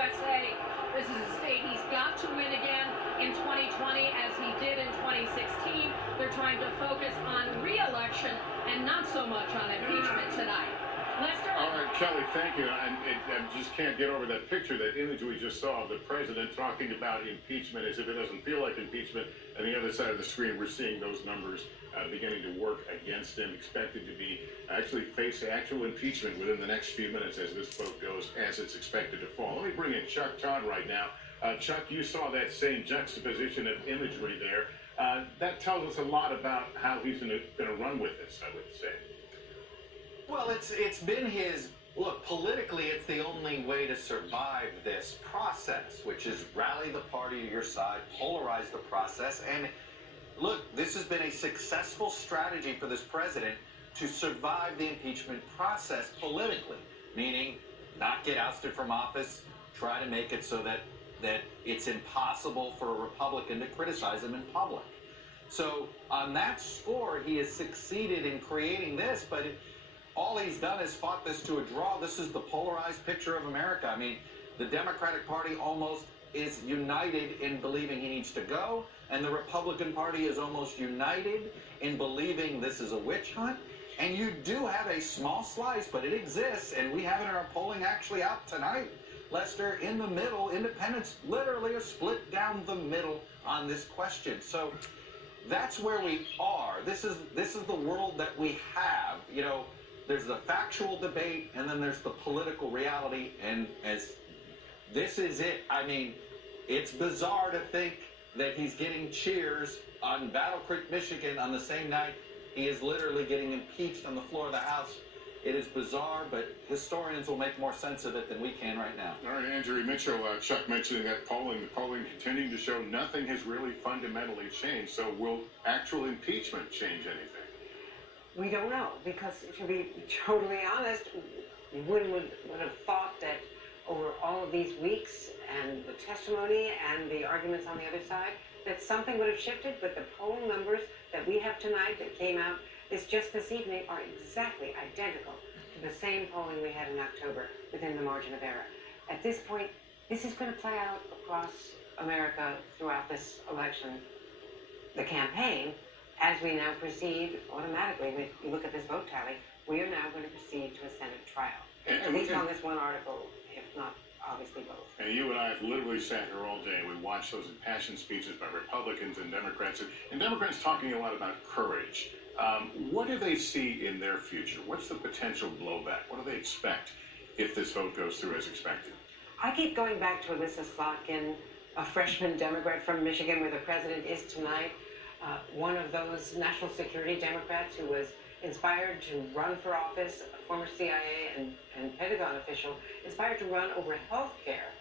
USA. This is a state he's got to win again in 2020, as he did in 2016. They're trying to focus on re-election and not so much on impeachment tonight. Lester? All right, Kelly, thank you. I just can't get over that picture, that image we just saw of the president talking about impeachment as if it doesn't feel like impeachment. On the other side of the screen, we're seeing those numbers beginning to work against him, expected to be actually face actual impeachment within the next few minutes as this vote goes as it's expected to fall. Let me bring in Chuck Todd right now. Chuck, you saw that same juxtaposition of imagery there. That tells us a lot about how he's going to run with this, I would say. Well, it's been his, look, politically it's the only way to survive this process, which is rally the party to your side, polarize the process, and look, this has been a successful strategy for this president to survive the impeachment process politically, meaning not get ousted from office, try to make it so that it's impossible for a Republican to criticize him in public. So on that score, he has succeeded in creating this, but all he's done is fought this to a draw. This is the polarized picture of America. I mean, the Democratic Party almost is united in believing he needs to go, and the Republican Party is almost united in believing this is a witch hunt. And you do have a small slice, but it exists, and we have it in our polling actually out tonight, Lester, in the middle. Independents literally are split down the middle on this question. So that's where we are. This is the world that we have. You know, there's the factual debate, and then there's the political reality, and as this is it. I mean, it's bizarre to think that he's getting cheers on Battle Creek, Michigan on the same night he is literally getting impeached on the floor of the House. It is bizarre, but historians will make more sense of it than we can right now. All right, Andrew Mitchell, Chuck mentioning that the polling continuing to show nothing has really fundamentally changed. So will actual impeachment change anything? We don't know, because to be totally honest, one would have thought that over all of these weeks and the testimony and the arguments on the other side, that something would have shifted, but the poll numbers that we have tonight that came out just this evening are exactly identical to the same polling we had in October within the margin of error. At this point, this is going to play out across America throughout this election, the campaign. As we now proceed automatically, we look at this vote tally, we are now going to proceed to a Senate trial. At least on this one article, if not obviously both. And you and I have literally sat here all day. We watched those impassioned speeches by Republicans and Democrats, and Democrats talking a lot about courage. What do they see in their future? What's the potential blowback? What do they expect if this vote goes through as expected? I keep going back to Alyssa Slotkin, a freshman Democrat from Michigan, where the president is tonight. One of those national security Democrats who was inspired to run for office, a former CIA and Pentagon official, inspired to run over health care.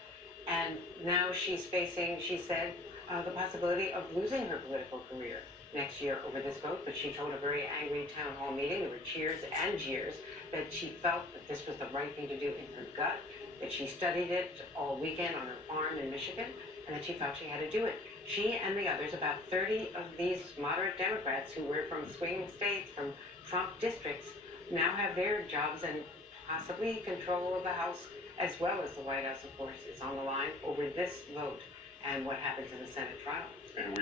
And now she's facing, she said, the possibility of losing her political career next year over this vote. But she told a very angry town hall meeting, there were cheers and jeers, that she felt that this was the right thing to do in her gut, that she studied it all weekend on her farm in Michigan, and that she felt she had to do it. She and the others, about 30 of these moderate Democrats who were from swing states, from Trump districts, now have their jobs and possibly control of the House, as well as the White House, of course, is on the line over this vote and what happens in the Senate trial. And